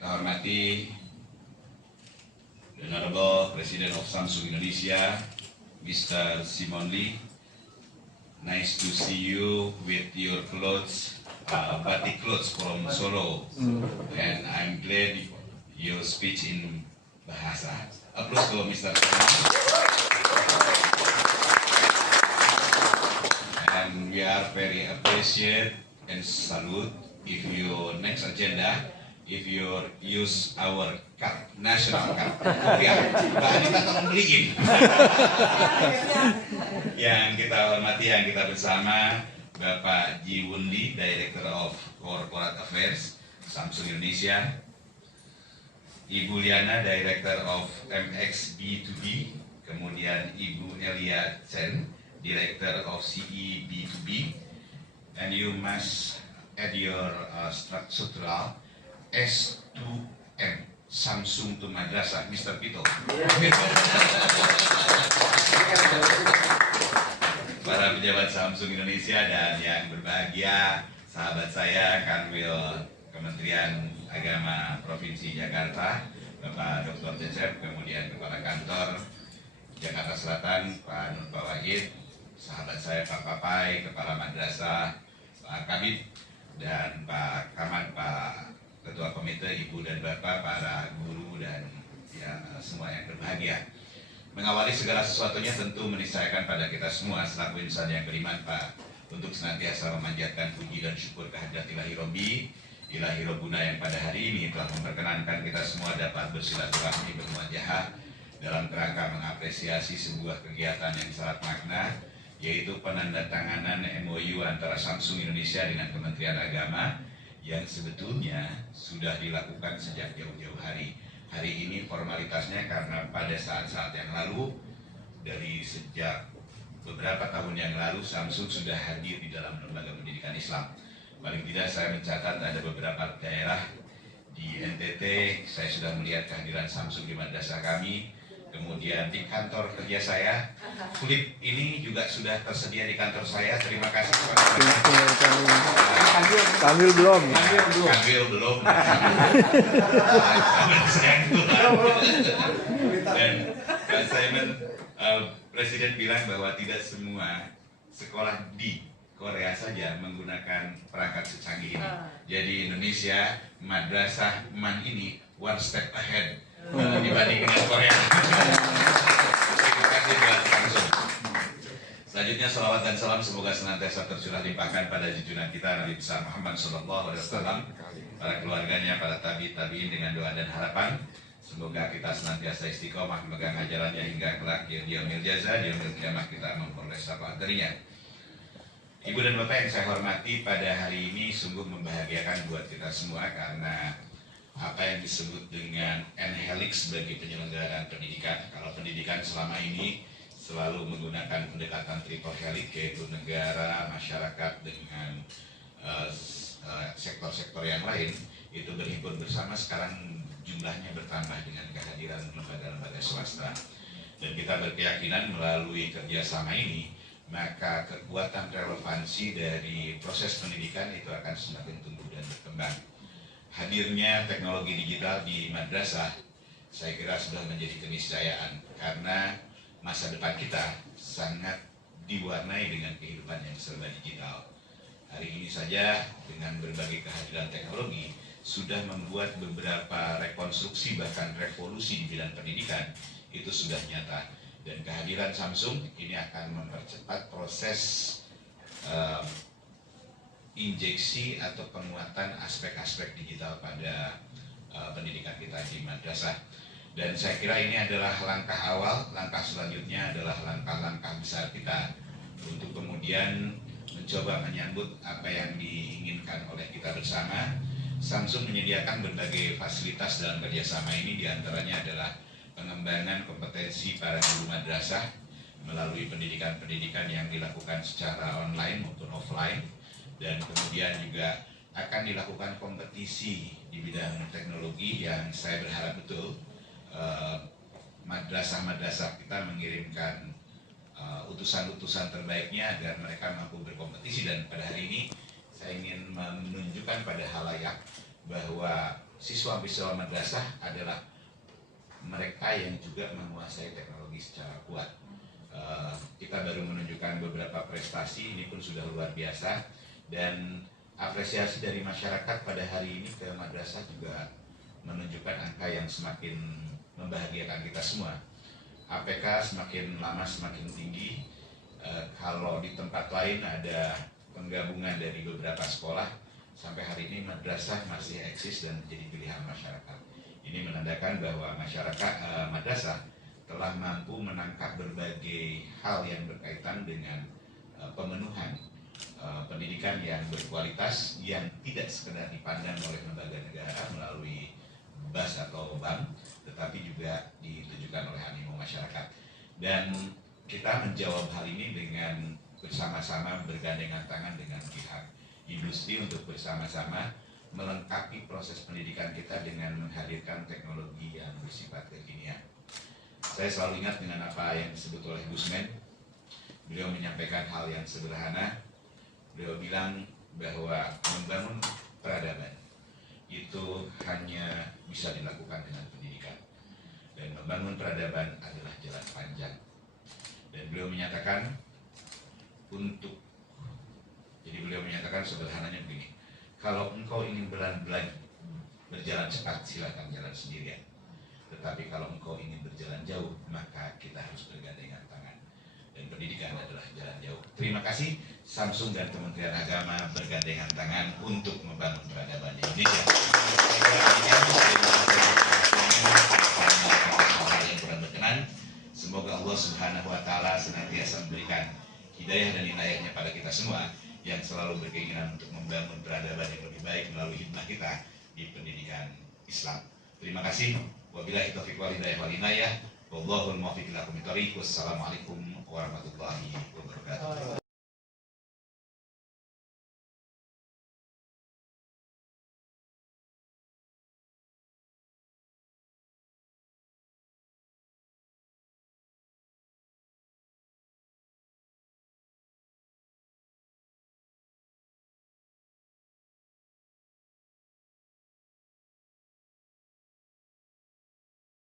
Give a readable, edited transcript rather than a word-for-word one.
Saya hormati the Honorable President of Samsung Indonesia, Mr. Simon Lee. Nice to see you with your clothes, batik clothes from Solo. And I'm glad your speech in bahasa. Applause to Mr. Simon. And we are very appreciate and salute if your next agenda, if you use our card, national card, ya, Mbak Anita tolong beliin. Yang kita hormati, yang kita bersama, Bapak Ji Wundi, Director of Corporate Affairs, Samsung Indonesia, Ibu Liana, Director of MX B2B, kemudian Ibu Elia Chen, Director of CE B2B, and you must add your structural S2M, Samsung to Madrasah, Mr. Pito. Para pejabat Samsung Indonesia dan yang berbahagia, sahabat saya Kanwil Kementerian Agama Provinsi Jakarta, Bapak Dr. Cecep, kemudian Kepala Kantor Jakarta Selatan, Pak Nur Wahid, sahabat saya Pak Papai, Kepala Madrasah Pak Kabid, dan Pak Kaman, Pak Ketua Komite, Ibu dan Bapak, para guru dan ya, semua yang berbahagia. Mengawali segala sesuatunya tentu meniscayakan pada kita semua selaku insan yang beriman, Pak, untuk senantiasa memanjatkan puji dan syukur kehadirat Ilahi Robbi, Ilahi Robbuna yang pada hari ini telah memperkenankan kita semua dapat bersilaturahmi bermuajahah dalam kerangka mengapresiasi sebuah kegiatan yang syarat makna, yaitu penandatanganan MOU antara Samsung Indonesia dengan Kementerian Agama yang sebetulnya sudah dilakukan sejak jauh-jauh hari. Hari ini formalitasnya karena pada saat-saat yang lalu, dari sejak beberapa tahun yang lalu, Samsung sudah hadir di dalam lembaga pendidikan Islam. Paling tidak saya mencatat ada beberapa daerah di NTT, saya sudah melihat kehadiran Samsung di madrasah kami. Kemudian di kantor kerja saya, flip ini juga sudah tersedia di kantor saya. Terima kasih kepada Kamil belum. Kamil belum. Dan Pak Simon, Presiden bilang bahwa tidak semua sekolah di Korea saja menggunakan perangkat secanggih ini. Jadi Indonesia, madrasah MAN ini one step ahead dibanding dengan Korea. Terima kasih buat Samsung. Selanjutnya salawat dan salam semoga senantiasa tercurah limpahkan pada junjungan kita Nabi besar Muhammad SAW, para keluarganya, para tabi'in dengan doa dan harapan. Semoga kita senantiasa istiqomah memegang ajarannya hingga kelak di yaumil jaza, di yaumil kiamah kita memperoleh syafaat darinya. Ibu dan Bapak yang saya hormati, pada hari ini sungguh membahagiakan buat kita semua karena apa yang disebut dengan NHELIX bagi penyelenggaraan pendidikan. Kalau pendidikan selama ini selalu menggunakan pendekatan triple helix, yaitu negara, masyarakat dengan sektor-sektor yang lain, itu berhimpun bersama. Sekarang jumlahnya bertambah dengan kehadiran lembaga-lembaga swasta. Dan kita berkeyakinan melalui kerjasama ini, maka kekuatan relevansi dari proses pendidikan itu akan semakin tumbuh dan berkembang. Hadirnya teknologi digital di madrasah saya kira sudah menjadi keniscayaan karena masa depan kita sangat diwarnai dengan kehidupan yang serba digital. Hari ini saja dengan berbagai kehadiran teknologi sudah membuat beberapa rekonstruksi bahkan revolusi di bidang pendidikan itu sudah nyata, dan kehadiran Samsung ini akan mempercepat proses injeksi atau penguatan aspek-aspek digital pada pendidikan kita di madrasah. Dan saya kira ini adalah langkah awal. Langkah selanjutnya adalah langkah-langkah besar kita untuk kemudian mencoba menyambut apa yang diinginkan oleh kita bersama. Samsung menyediakan berbagai fasilitas dalam kerjasama ini, diantaranya adalah pengembangan kompetensi para guru madrasah melalui pendidikan-pendidikan yang dilakukan secara online maupun offline. Dan kemudian juga akan dilakukan kompetisi di bidang teknologi yang saya berharap betul madrasah-madrasah kita mengirimkan utusan-utusan terbaiknya agar mereka mampu berkompetisi. Dan pada hari ini saya ingin menunjukkan pada halayak bahwa siswa-siswa madrasah adalah mereka yang juga menguasai teknologi secara kuat. Kita baru menunjukkan beberapa prestasi, ini pun sudah luar biasa, dan apresiasi dari masyarakat pada hari ini ke madrasah juga menunjukkan angka yang semakin membahagiakan kita semua. APK semakin lama semakin tinggi. Kalau di tempat lain ada penggabungan dari beberapa sekolah, sampai hari ini madrasah masih eksis dan menjadi pilihan masyarakat. Ini menandakan bahwa masyarakat madrasah telah mampu menangkap berbagai hal yang berkaitan dengan pemenuhan pendidikan yang berkualitas, yang tidak sekedar dipandang oleh lembaga negara melalui BAS atau bank, tetapi juga ditujukan oleh animo masyarakat. Dan kita menjawab hal ini dengan bersama-sama bergandengan tangan dengan pihak industri untuk bersama-sama melengkapi proses pendidikan kita dengan menghadirkan teknologi yang bersifat kekinian. Saya selalu ingat dengan apa yang disebut oleh Gusman. Beliau menyampaikan hal yang sederhana. Beliau bilang bahwa membangun peradaban itu hanya bisa dilakukan dengan pendidikan, dan membangun peradaban adalah jalan panjang. Dan beliau menyatakan beliau menyatakan sederhananya begini: kalau engkau ingin berjalan cepat, silakan jalan sendirian. Tetapi kalau engkau ingin berjalan jauh, maka kita harus bergandengan tangan. Dan pendidikan adalah jalan jauh. Terima kasih. Samsung dan Kementerian Agama bergandengan tangan untuk membangun peradaban Indonesia. Semoga Allah Subhanahu wa Ta'ala senantiasa memberikan hidayah dan inayahnya pada kita semua yang selalu berkeinginan untuk membangun peradaban yang lebih baik melalui hikmah kita di pendidikan Islam. Terima kasih. Wabillahi taufiq wal hidayah wal inayah. Wallahul muwaffiq ila aqwamit thoriq. Wassalamualaikum warahmatullahi wabarakatuh.